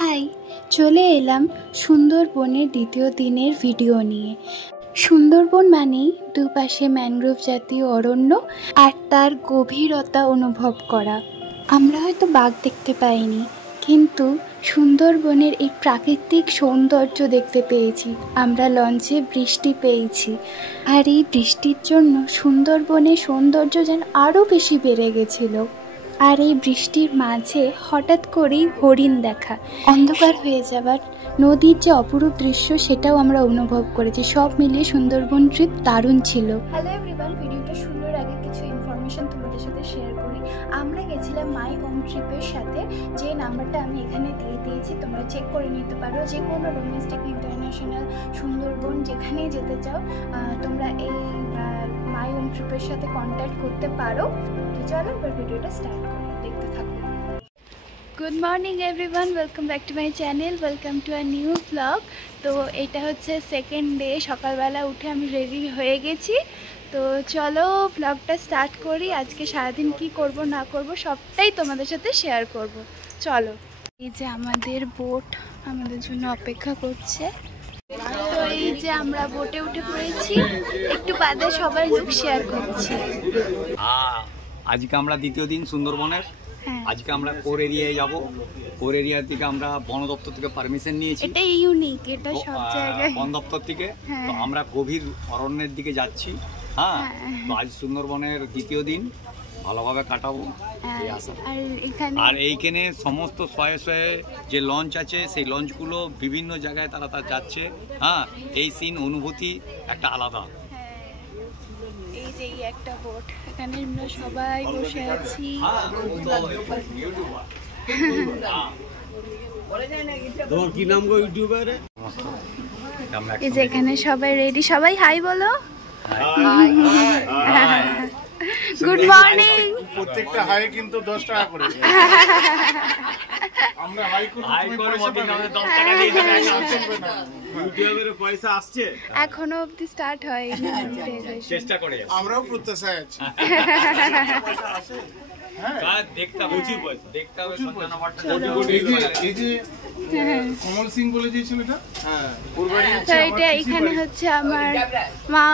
High, চলে এলাম সুন্দরবনের দ্বিতীয় দিনের ভিডিও নিয়ে। সুন্দরবন মানেই দুপাশে ম্যানগ্রোভ জাতীয় অরণ্য আর তার গভীরতা অনুভব করা। আমরা হয়তো বাঘ দেখতে পাইনি, কিন্তু সুন্দরবনের এই প্রাকৃতিক সৌন্দর্য দেখতে পেয়েছি। আমরা লঞ্চে বৃষ্টি পেয়েছি, আর এই বৃষ্টির জন্য সুন্দরবনের সৌন্দর্য যেন আরও বেশি বেড়ে গেছিল। আর এই বৃষ্টির মাঝে হঠাৎ করেই হরিণ দেখা, অন্ধকার হয়ে যাবার নদীর যে অপরূপ দৃশ্য সেটাও আমরা অনুভব করেছি। সব মিলিয়ে সুন্দরবন ট্রিপ দারুণ ছিল। হ্যালো এভরিওয়ান, ভিডিওটা শুরুর আগে কিছু ইনফরমেশন তোমাদের সাথে শেয়ার করি। আমরা গেছিলাম মাই ওন ট্রিপের সাথে, যে নাম্বারটা আমি এখানে দিয়ে দিয়েছি, তোমরা চেক করে নিতে পারো। যে কোনো ডোমেস্টিক ইন্টারন্যাশনাল সুন্দরবন যেখানেই যেতে চাও তোমরা এই মাই ওন ট্রিপের সাথে কন্ট্যাক্ট করতে পারো। তো চলো এবার ভিডিওটা স্টার্ট করি, দেখতে থাকো। Good morning everyone, welcome back to my channel, welcome to a new blog. তো এটা হচ্ছে সেকেন্ড ডে, সকালবেলা উঠে আমি রেডি হয়ে গেছি। তো চলো ব্লগটা স্টার্ট করি। আজকে সারাদিন কি করব না করব সবটাই তোমাদের সাথে শেয়ার করব। চলো। এই যে আমাদের বোট আমাদের জন্য অপেক্ষা করছে। তো এই যে আমরা বোটে উঠে পড়েছি, একটু বাদে সবাই লুক শেয়ার করছি। আজকে আমরা দ্বিতীয় দিন সুন্দরবনের। আজকে আমরা কোর এরিয়ায় যাব। কোর এরিয়া থেকে আমরা বন দপ্তর থেকে পারমিশন নিয়েছি। এটা ইউনিক, এটা সব জায়গায় বন দপ্তর থেকে। তো আমরা গভীর অরণ্যের দিকে যাচ্ছি। হ্যাঁ, তো আজ সুন্দরবনের দ্বিতীয় দিন ভালোভাবে কাটাবো এই আশা। আর এইখানে সমস্ত শয়ে শয়ে যে লঞ্চ আছে, সেই লঞ্চগুলো বিভিন্ন জায়গায় তারা যাচ্ছে। হ্যাঁ, এই সিন অনুভূতি একটা আলাদা। এই যে একটা বোট, এখানে আমরা সবাই বসে আছি। তোমার কি নাম গো ইউটিউবারে? এই যে এখানে সবাই রেডি, সবাই হাই বলো। Good morning. প্রত্যেকটা হাই কিন্তু 10 টাকা করে। আমরা হাই করব তুমি পয়সা পাবে, 10 টাকা দিয়ে দেবে। ইউটিউবের পয়সা আসছে এখনো অবধি স্টার্ট হয়নি, চেষ্টা করে আমরাও প্রত্যাশায় আছি। পয়সা আসে, হ্যাঁ দেখতে হবে, প্রচুর পয়সা দেখতে হবে। সঞ্জনা ভট্ট এই যে কমল সিং বলে দিয়েছিল এটা, হ্যাঁ ওর বাড়ি তো এটা এখানে হচ্ছে আমার মা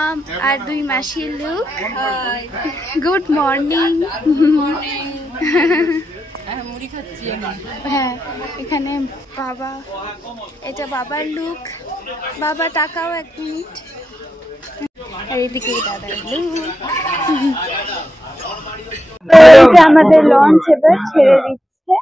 আর দুই মাসির লুক। Good morning. হ্যাঁ, এখানে বাবা, এটা বাবার লুক। বাবা টাকাও 1 মিনিট। আর এদিকে দাদার লুক। আমাদের লঞ্চ এবার ছেড়ে দিচ্ছে।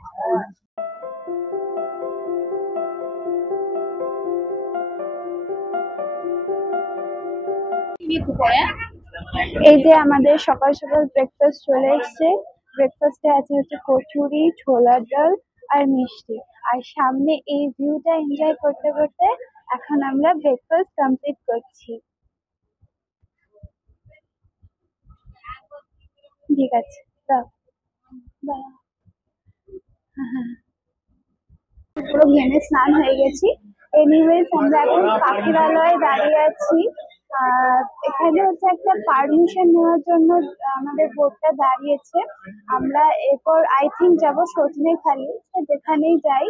এই যে আমাদের সকাল সকাল ব্রেকফাস্ট চলে এসছে। ব্রেকফাস্টে আছে হচ্ছে কচুরি, ছোলার ডাল আর মিষ্টি। আর সামনে এই ভিউটা এনজয় করতে করতে এখন আমরা ব্রেকফাস্ট কমপ্লিট করছি। ঠিক আছে, পুরো ঘেমে স্নান হয়ে গেছি। এনিওয়েজ আমরা এখন পাখিরালয়ে দাঁড়িয়ে আছি। এখানে হচ্ছে একটা পারমিশন নেওয়ার জন্য আমাদের বোটটা দাঁড়িয়েছে। আমরা এরপর আই থিঙ্ক যাবো সজনেখালি। যেখানেই যাই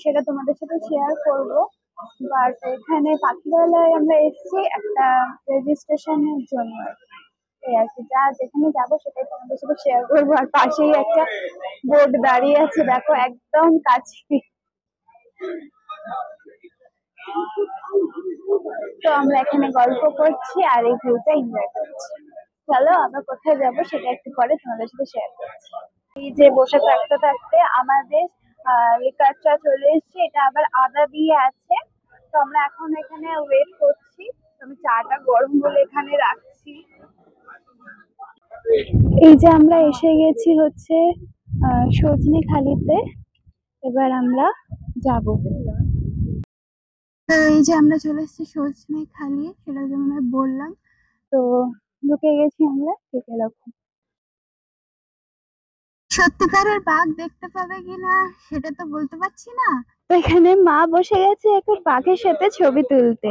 সেটা তোমাদের সাথে শেয়ার করবো। বাট এখানে পাখিরালয়ে আমরা এসেছি একটা রেজিস্ট্রেশনের জন্য। এই আর কি, যেখানে যাবো সেটাই তোমাদের সাথে শেয়ার করবো। আর পাশেই একটা বোট দাঁড়িয়ে আছে, দেখো একদম কাছে। তো আমরা এখানে গল্প করছি আর এই ভিউটা এনজয় করছি। চলো আমরা কোথায় যাবো সেটা একটু পরে তোমাদের সাথে শেয়ার করছি। এই যে বসে থাকতে থাকতে আমাদের রিকারটা চলে এসছে। এটা আবার আদা দিয়ে আছে। তো আমরা এখন এখানে ওয়েট করছি। আমি চাটা গরম বলে এখানে রাখছি। এই যে আমরা এসে গেছি হচ্ছে সজনেখালিতে। এবার আমরা যাব। তো এই যে আমরা চলে এসেছি সজনেখালি, সেটা যেমন বললাম। তো ঢুকে গেছি আমরা। ঠিক এরকম সত্যিকারের বাঘ দেখতে পাবে কিনা সেটা তো বলতে পারছি না। তো এখানে মা বসে গেছে একটা বাঘের সাথে ছবি তুলতে।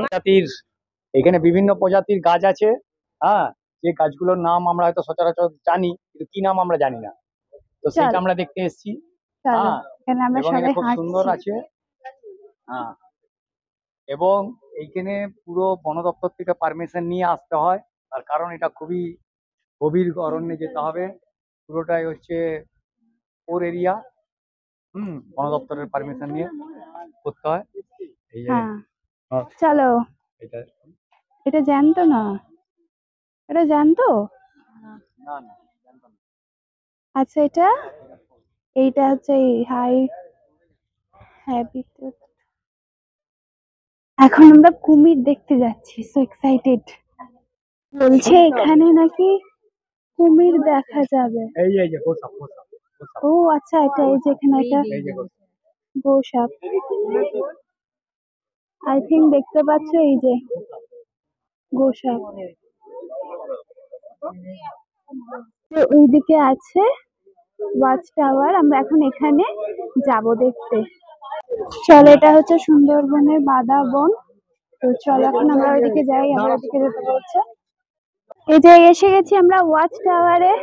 এখানে বিভিন্ন প্রজাতির গাছ আছে। হ্যাঁ, যে গাছগুলোর নাম আমরা হয়তো সচরাচর জানি, কিন্তু কি নাম আমরা জানি না। তো সেটা আমরা দেখতে এসেছি। চলো এখানে আমরা এবং সবাই খুব সুন্দর হাঁটছি। আছে। হ্যাঁ, এবং এইখানে পুরো বন দপ্তর থেকে পারমিশন নিয়ে আসতে হয়, তার কারণ এটা খুবই গভীর অরণ্যে যেতে হবে, পুরোটাই হচ্ছে ওর এরিয়া। বন দপ্তরের পারমিশন নিয়ে করতে হয়। এই যে হ্যাঁ চলো। এটা এটা জ্যান্ত না, এটা জ্যান্ত? না না জানতাম না। আচ্ছা এইটা হচ্ছে হাই হ্যাবিটেট। এখন আমরা কুমির দেখতে যাচ্ছি, সো এক্সাইটেড। বলছে এখানে নাকি কুমির দেখা যাবে। এই যে গোসাপ গোসাপ গোসাপ, ও আচ্ছা, এটা এই যে এখানে একটা এই যে গোসাপ। গোসাপ আই থিঙ্ক দেখতে পাচ্ছ, এই যে গোসাপ। ওইদিকে আছে ওয়াচ টাওয়ার, আমরা এখন এখানে যাব দেখতে। চলো, এটা হচ্ছে সুন্দরবনের বাদা বন। তো চলো এখন আমরা ওইদিকে যাই, আমরা ওইদিকে যেতে বলছে। এই যে এসে গেছি আমরা ওয়াচ টাওয়ারে,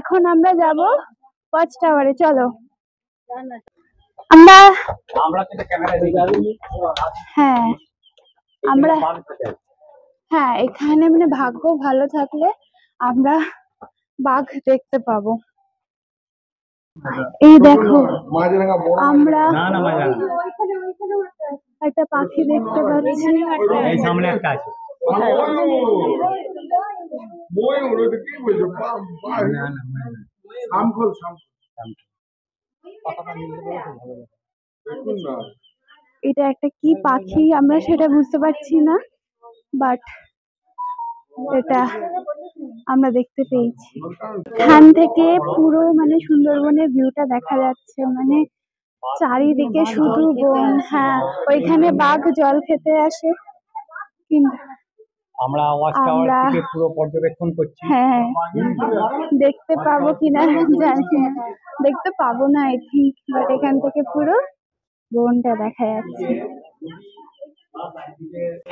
এখন আমরা যাব ওয়াচ টাওয়ারে। চলো আমরা হ্যাঁ আমরা হ্যাঁ এখানে মানে ভাগ্য ভালো থাকলে আমরা বাঘ দেখতে পাবো। এই দেখো আমরা একটা পাখি দেখতে পাচ্ছি, এই সামনে একটা আছে। এটা একটা কি পাখি আমরা সেটা বুঝতে পারছি না, বাট এটা আমরা দেখতে পেয়েছি। এখান থেকে পুরো মানে সুন্দরবনের ভিউটা দেখা যাচ্ছে, মানে চারিদিকে শুধু বন। হ্যাঁ ওইখানে বাঘ জল খেতে আসে, কিন্তু আমরা ওয়াচ টাওয়ার থেকে পুরো পর্যবেক্ষণ করছি। হ্যাঁ দেখতে পাবো কিনা জানি না, দেখতে পাবো না আই থিঙ্ক, বাট এখান থেকে পুরো বনটা দেখা যাচ্ছে।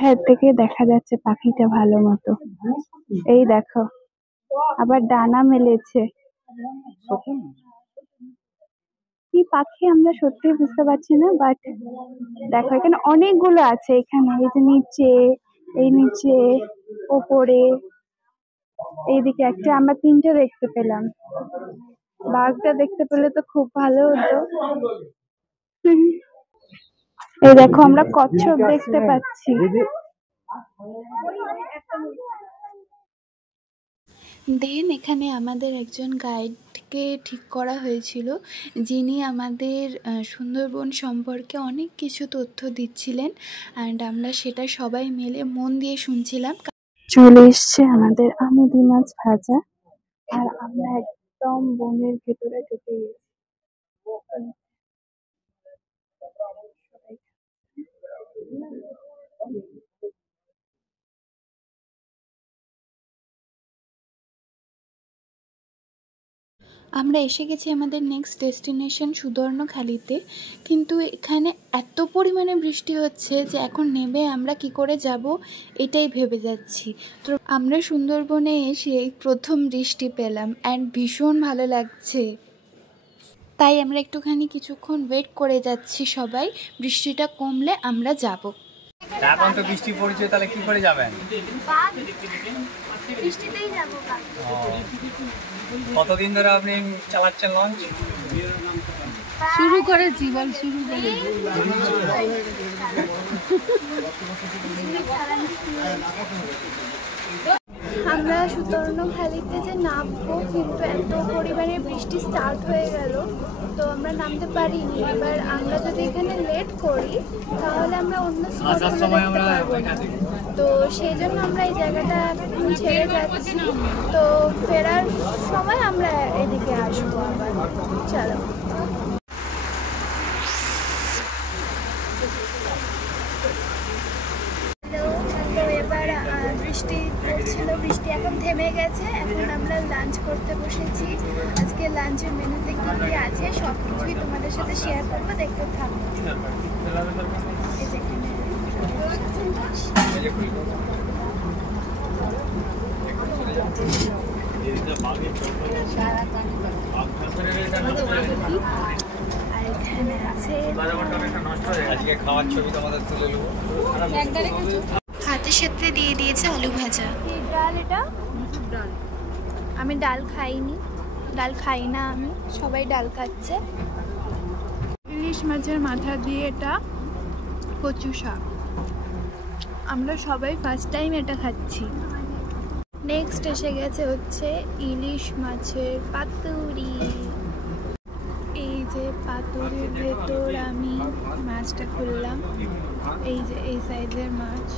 হ্যাঁ থেকে দেখা যাচ্ছে পাখিটা ভালো মতো। এই দেখো আবার ডানা মেলেছে, কি পাখি আমরা সত্যি বুঝতে পারছি না, বাট দেখো এখানে অনেকগুলো আছে। এখানে এই যে নিচে, এই নিচে, ওপরে, এইদিকে একটা, আমরা তিনটে দেখতে পেলাম। বাঘটা দেখতে পেলে তো খুব ভালো হতো। এই দেখো আমরা কচ্ছপ দেখতে পাচ্ছি। দেন এখানে আমাদের একজন গাইডকে ঠিক করা হয়েছিল, যিনি আমাদের সুন্দরবন সম্পর্কে অনেক কিছু তথ্য দিচ্ছিলেন, অ্যান্ড আমরা সেটা সবাই মিলে মন দিয়ে শুনছিলাম। চলে এসছে আমাদের আমুদি মাছ ভাজা, আর আমরা একদম বনের ভেতরে ঢুকে গেছি। আমরা এসে গেছি আমাদের নেক্সট ডেস্টিনেশন সুবর্ণখালিতে, কিন্তু এখানে এত পরিমাণে বৃষ্টি হচ্ছে যে এখন নেমে আমরা কি করে যাব এটাই ভেবে যাচ্ছি। তো আমরা সুন্দরবনে এসে প্রথম বৃষ্টি পেলাম, অ্যান্ড ভীষণ ভালো লাগছে। তাই আমরা একটুখানি কিছুক্ষণ ওয়েট করে যাচ্ছি সবাই, বৃষ্টিটা কমলে আমরা যাব। এখন তো বৃষ্টি পড়ছে, তাহলে কি করে যাবেন? বৃষ্টিতেই যাব। কতদিন ধরে আপনি চালাচ্ছেন লঞ্চ? শুরু করেছি, বল শুরু করে। আমরা সুবর্ণখালিতে যে নামবো, কিন্তু এত পরিমাণে বৃষ্টি স্টার্ট হয়ে গেল, তো আমরা নামতে পারিনি। এবার আমরা যদি এখানে লেট করি তাহলে আমরা অন্য সময় আমরা পারবো না, তো সেই জন্য আমরা এই জায়গাটা ছেড়ে যাচ্ছি। তো ফেরার সময় আমরা এদিকে আসবো আবার। চলো এবার বৃষ্টি পড়ছিল, বৃষ্টি এখন থেমে গেছে। এখন আমরা লাঞ্চ করতে বসেছি। আজকে লাঞ্চের মেনুতে কি কি আছে সব কিছুই তোমাদের সাথে শেয়ার করবো, দেখতে থাকবো। আর এখানে আছে আজকে খাওয়ার ছবি তোমাদের তুলে নেবো। ভাতের সাথে দিয়ে দিয়েছে আলু ভাজা। এই ডাল, এটা ডাল, আমি ডাল খাইনি, ডাল খাই না আমি, সবাই ডাল খাচ্ছে। ইলিশ মাছের মাথা দিয়ে এটা কচু শাক, আমরা সবাই ফার্স্ট টাইম এটা খাচ্ছি। নেক্সট এসে গেছে হচ্ছে ইলিশ মাছের পাতুরি। এই যে পাতুরির ভেতর আমি মাছটা খুললাম, এই যে এই সাইজের মাছ।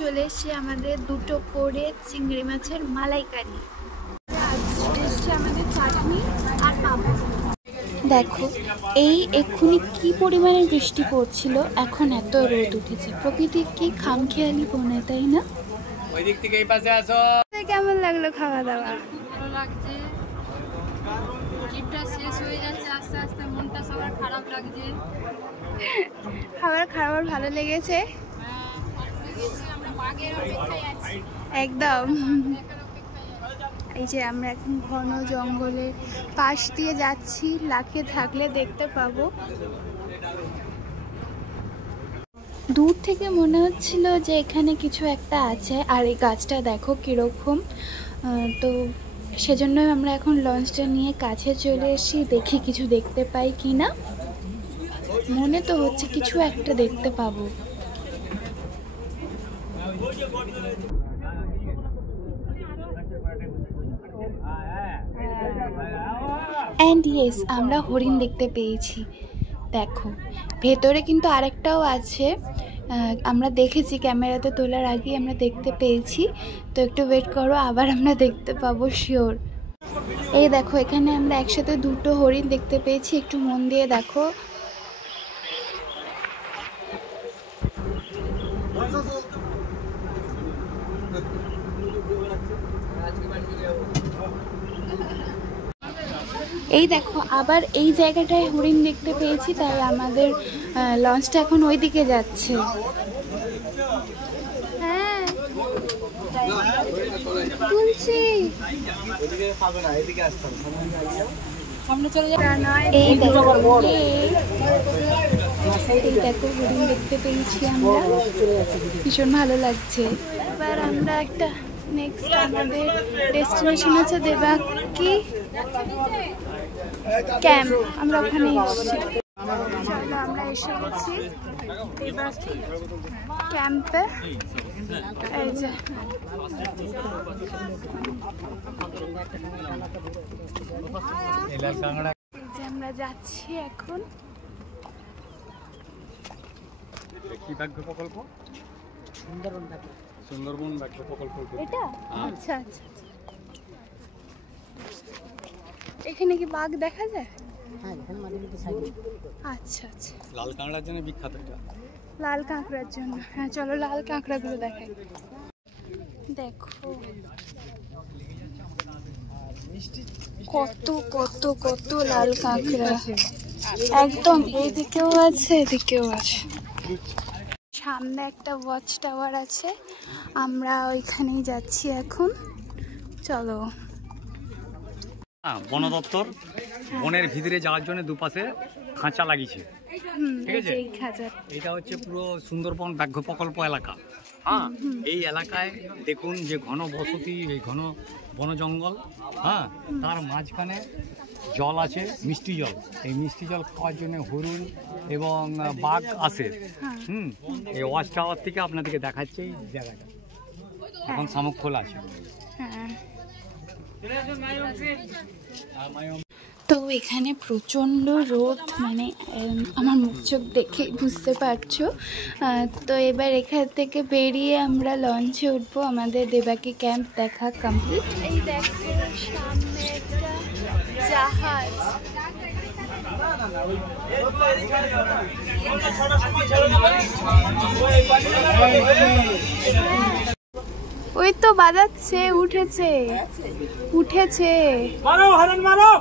চলে এসছে আমাদের দুটো করে চিংড়ি মাছের মালাইকারি, এসছে আমাদের চাটনি আর পাঁপড়। দেখো এই এক্ষুনি কি পরিমাণে বৃষ্টি পড়ছিল, এখন এত রোদ উঠেছে। প্রকৃতির কি খামখেয়ালি বনে, তাই না? ওই দিক থেকে এই পাশে আসো। কেমন লাগলো খাওয়া দাওয়া? ভালো লাগছে, ট্রিপটা শেষ হয়ে যাচ্ছে আস্তে আস্তে, মনটা সবার খারাপ লাগছে। খাবার ভালো লেগেছে আমরা বাঘের অপেক্ষায় আছি একদম। এই যে আমরা এখন ঘন জঙ্গলের পাশ দিয়ে যাচ্ছি, লাখে থাকলে দেখতে পাবো। দূর থেকে মনে হচ্ছিল যে এখানে কিছু একটা আছে, আর এই গাছটা দেখো কিরকম। তো সেজন্যই আমরা এখন লঞ্চটা নিয়ে কাছে চলে এসেছি, দেখি কিছু দেখতে পাই কি না। মনে তো হচ্ছে কিছু একটা দেখতে পাবো। অ্যান্ড ইয়েস, আমরা হরিণ দেখতে পেয়েছি। দেখো ভেতরে কিন্তু আরেকটাও আছে, আমরা দেখেছি ক্যামেরাতে তোলার আগেই আমরা দেখতে পেয়েছি। তো একটু ওয়েট করো, আবার আমরা দেখতে পাবো শিওর। এই দেখো এখানে আমরা একসাথে দুটো হরিণ দেখতে পেয়েছি, একটু মন দিয়ে দেখো। এই দেখো আবার এই জায়গাটায় হরিণ দেখতে পেয়েছি, তাই আমাদের লঞ্চটা এখন ওই দিকে যাচ্ছে। হ্যাঁ তুলছি, এই দেখো হরিণ দেখতে পেয়েছি আমরা, ভীষণ ভালো লাগছে। এবার আমরা একটা নেক্সট আমাদের ডেস্টিনেশন আছে দেবাকি ক্যাম্প, আমরা ওখানে এসেছি। আমরা এসে গেছি দেবাকি ক্যাম্পে। এই যে আমরা যাচ্ছি এখন। কি ব্যাঘ্র প্রকল্প? সুন্দরবন ব্যাঘ্র প্রকল্প এটা? আচ্ছা আচ্ছা, এখানে কি বাঘ দেখা যায়? আচ্ছা আচ্ছা, লাল কাঁকড়ার জন্য বিখ্যাত এটা। লাল কাঁকড়ার জন্য, হ্যাঁ চলো লাল কাঁকড়াগুলো দেখাই। দেখো কত কত কত লাল কাঁকড়া, একদম এদিকেও আছে এদিকেও আছে। সামনে একটা ওয়াচ টাওয়ার আছে, আমরা ওইখানেই যাচ্ছি এখন, চলো। বন দপ্তর বনের ভিতরে যাওয়ার জন্য দুপাশে খাঁচা লাগিয়েছে, ঠিক আছে? এটা হচ্ছে পুরো সুন্দরবন ব্যাঘ্র প্রকল্প এলাকা। হ্যাঁ, এই এলাকায় দেখুন যে ঘন বসতি, এই ঘন বন জঙ্গল, হ্যাঁ, তার মাঝখানে জল আছে, মিষ্টি জল। এই মিষ্টি জল খাওয়ার জন্য হরিণ এবং বাঘ আসে। এই ওয়াচ টাওয়ার থেকে আপনাদেরকে দেখাচ্ছে এই জায়গাটা, এখন শামুক খোলা আছে। তো এখানে প্রচণ্ড রোদ, মানে আমার মুখ চোখ দেখে বুঝতে পারছো। তো এবার এখান থেকে বেরিয়ে আমরা লঞ্চে উঠবো, আমাদের দেবাকি ক্যাম্প দেখা কমপ্লিট। এই দেখো সামনে একটা জাহাজ, ওই তো বাজাচ্ছে, উঠেছে উঠেছে। মারো হরণ মারো।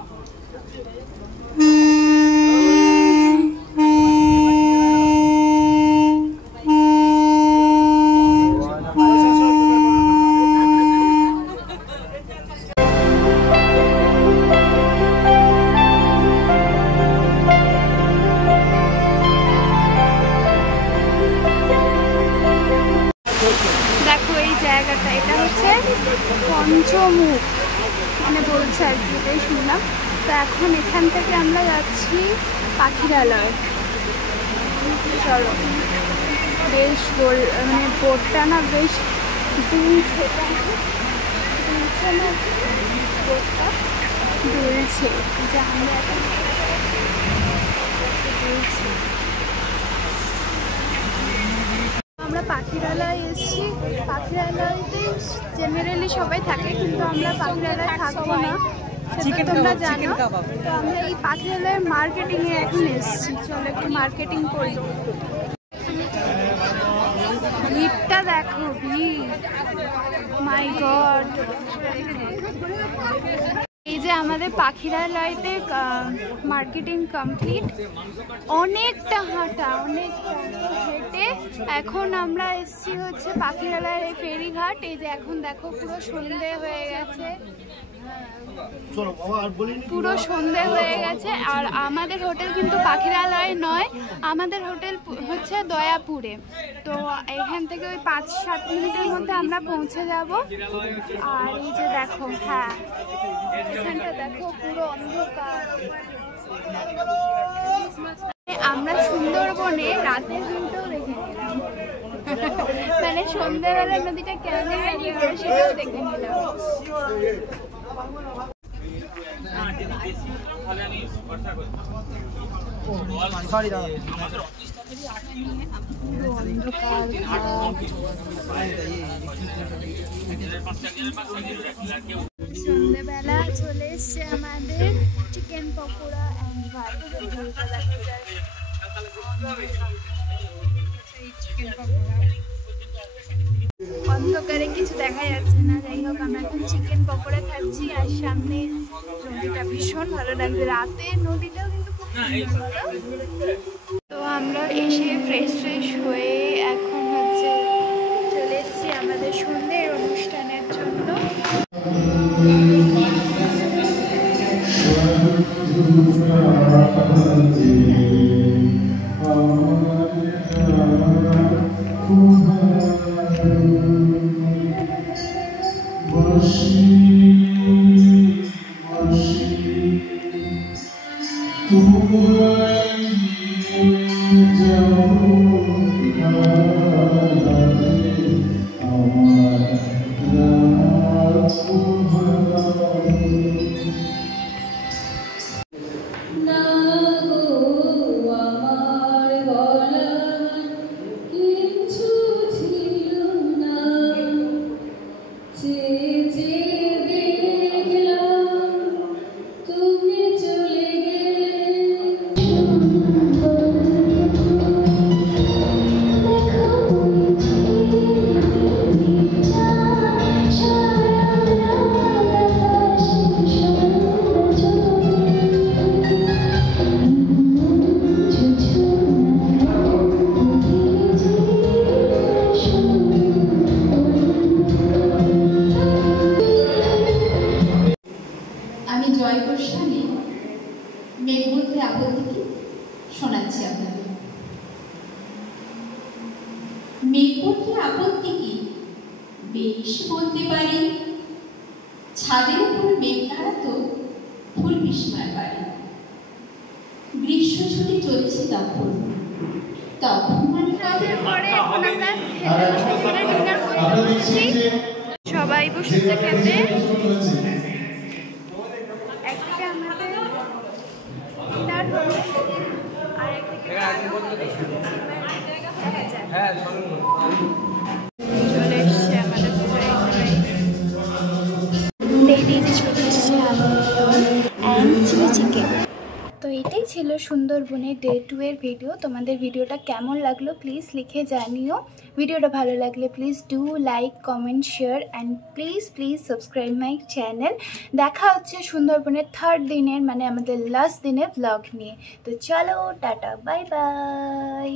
সেটাই শুনলাম। তো এখন এখান থেকে আমরা যাচ্ছি পাখিরালয়। চলো, বেশ মানে বোটটা না বেশ দুলছে, বোটটা দুলছে, যে আমরা এখন দুলছি। আমরা পাখিরালয় এসেছি। পাখিরালয়তে জেনারেলি সবাই থাকে, কিন্তু আমরা পাখিরালয় থাকবো না, সেটা তোমরা জানো। তো আমরা এই পাখিরালয়ের মার্কেটিংয়ে এখন এসেছি। চলো একটু মার্কেটিং করি। ভিড়টা দেখো, ভিড়, মাই গড। এই যে আমাদের পাখিরালয়তে মার্কেটিং কমপ্লিট। অনেকটা হাঁটা, অনেকটা হেঁটে এখন আমরা এসেছি হচ্ছে পাখিরালয়ের ফেরিঘাট। এই যে এখন দেখো পুরো সন্ধে হয়ে গেছে, পুরো সন্ধে হয়ে গেছে। আর আমাদের হোটেল কিন্তু পাখিরালয় নয়, আমাদের হোটেল হচ্ছে দয়াপুরে। তো এখান থেকে ওই 5-7 মিনিটের মধ্যে আমরা পৌঁছে যাব। আর এই যে দেখো, হ্যাঁ এখানটা দেখো পুরো অন্ধকার। আমরা সুন্দরবনে রাতের ভিউটাও দেখে নিলাম, মানে সন্ধ্যেবেলা নদীটা কেমন লাগে সেটাও দেখে নিলাম। সন্ধ্যেবেলা চলে এসছে আমাদের চিকেন পকোড়া অ্যান্ড ভাত। অন্ধকারে কিছু দেখা যাচ্ছে না, যাই হোক আমরা এখন চিকেন পকোড়া খাচ্ছি। আর সামনে নদীটা ভীষণ ভালো লাগছে, রাতে নদীটাও কিন্তু খুব সুন্দর। তো আমরা এসে ফ্রেশ হয়ে এখন হচ্ছে চলে এসেছি আমাদের সন্ধ্যের অনুষ্ঠানের জন্য। মেঘ বলতে আপত্তি কি শোনাচ্ছি আপনাদের। মেঘ বলতে আপত্তি কি বেশ বলতে পারি, ছাদের উপর মেঘ দাঁড়াতো ফুল বিস্ময় পারে। গ্রীষ্ম ছুটি চলছে তখন, তখন মানে সবাই বসেছে খেতে। চলে এসছে আমাদের চিকেন। তো এটাই ছিল সুন্দরবনের ডে 2 এর ভিডিও। তোমাদের ভিডিওটা কেমন লাগলো প্লিজ লিখে জানিও। ভিডিওটা ভালো লাগলে please do like, comment, share and please subscribe my channel. দেখা হচ্ছে সুন্দরবনের 3rd দিনের মানে আমাদের লাস্ট দিনের ব্লগ নিয়ে। তো চলো টাটা, বাই বাই।